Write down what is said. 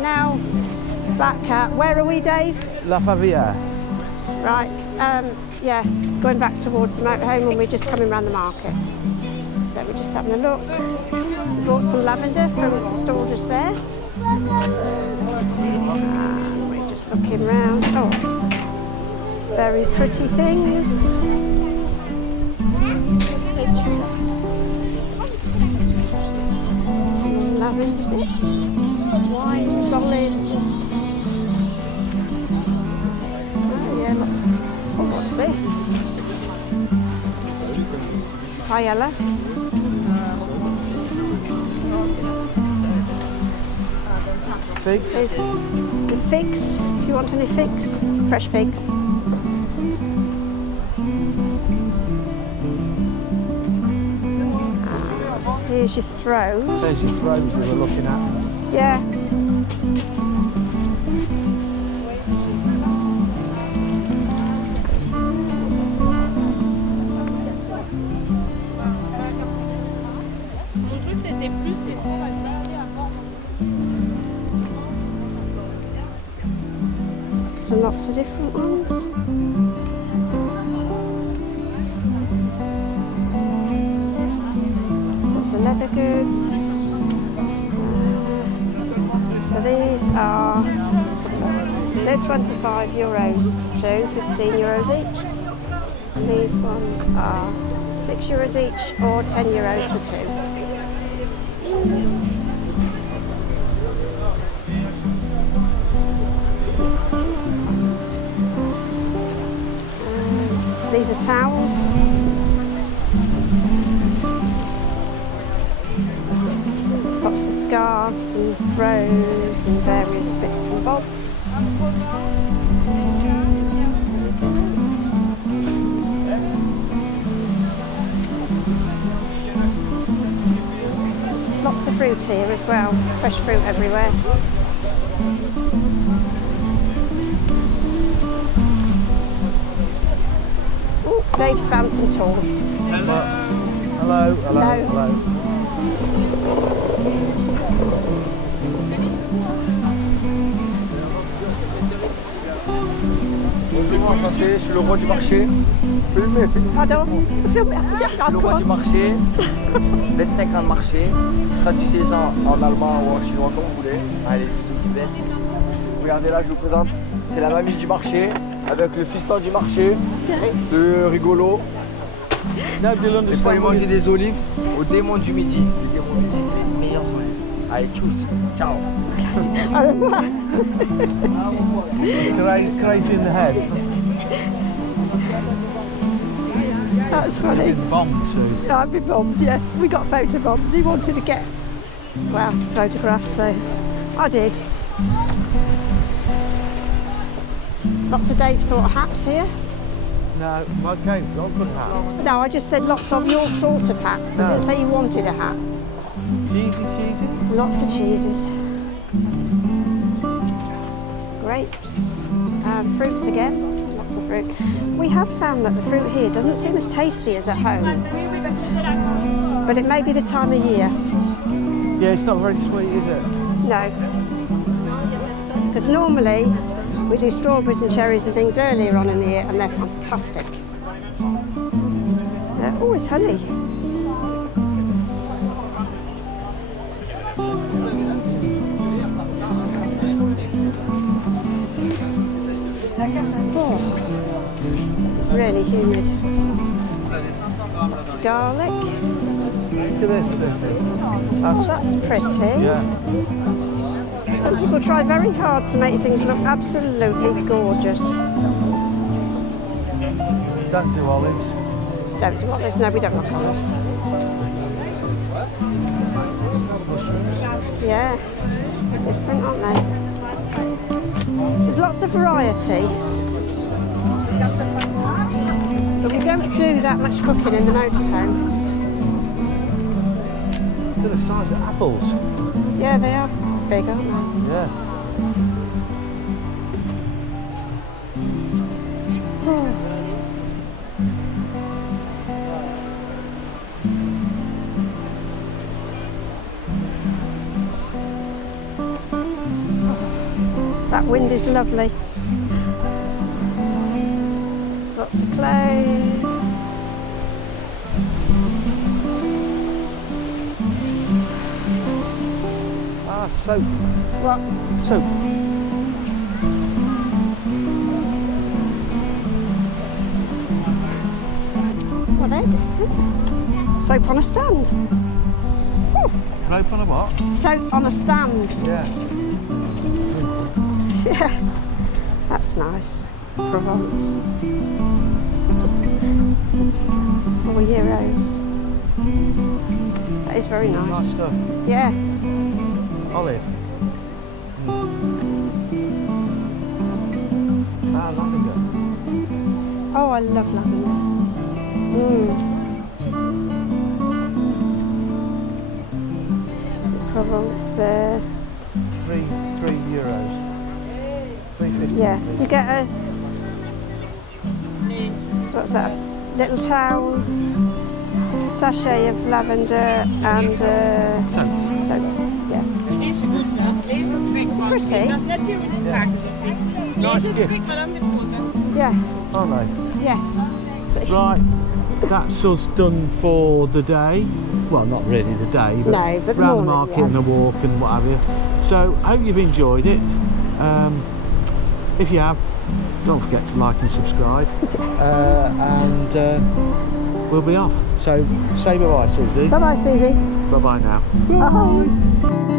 now back at, where are we, Dave? La Favière. Right, yeah, going back towards the motorhome, and we're just coming around the market. So we're just having a look. We bought some lavender from the stall just there. And we're just looking round. Oh, very pretty things. Lavender bits, wines, olives. Oh yeah, lots. Oh, what's this? Paella. Figs. There's the figs, if you want any figs, fresh figs. Here's your throws. There's your throws we were looking at. Yeah. So lots of different ones. Leather goods. So these are, they're €25 too, €15 each. And these ones are €6 each or €10 for two. And these are towels. Lots of scarves and throws and various bits and bobs. Lots of fruit here as well, fresh fruit everywhere. Ooh, Dave's found some tools. Hello, hello, hello. Bonjour, enchanté, je suis le roi du marché. Filmez, filmez. Pardon? Je suis le roi du marché. 25 ans de marché. Traduisez-en en allemand ou en chinois comme vous voulez. Allez, je vous laisse. Regardez là, je vous présente. C'est la mamie du marché avec le fiston du marché. Le rigolo. Il faut aller manger des olives au démon du midi. Les démons du midi, c'est les meilleures olives. Allez, tchuss. Ciao. Au revoir. Crazy in the head. That's funny. Bombed too. I've been bombed, yeah. We got photobombed. He wanted to get, well, photographed, so I did. Lots of Dave sort of hats here. No, okay, not good hat. No, I just said lots of your sort of hats. I didn't say you wanted a hat. Cheesy. Lots of cheeses. Grapes. Fruits again. Lots of fruit. We have found that the fruit here doesn't seem as tasty as at home. But it may be the time of year. Yeah, it's not very sweet, is it? No. Because normally we do strawberries and cherries and things earlier on in the year, and they're fantastic. Oh, it's honey. Oh, it's really humid. It's garlic. Look at this. Oh, that's pretty. Yeah. Some people try very hard to make things look absolutely gorgeous. Don't do olives. Don't do olives. No, we don't like olives. Yeah, different, aren't they? There's lots of variety. But we don't do that much cooking in the motorhome. Look at the size of apples. Yeah, they are big, aren't they? Yeah. Oh. That wind is lovely. Lots of clothes. Ah, soap. What? Soap. Well, they're different. Soap on a stand. Soap on a what? Soap on a stand. Yeah. Yeah. That's nice. Provence. €4. That is very nice. Nice stuff. Yeah. Olive. Ah, lavender. Oh, I love lavender. Provence there. €3. €3.50. Yeah. You get a. So what's that? Little towel, sachet of lavender and soap. Yeah. Pretty. Nice gifts. Yeah. Aren't they? Yes. Right, that's us done for the day. Well, not really the day, but, No, but the around the morning, market yeah. and the walk and what have you. So, hope you've enjoyed it. If you have, don't forget to like and subscribe. And we'll be off. So, say bye-bye, Susie. Bye bye, Susie. Bye-bye now. Bye.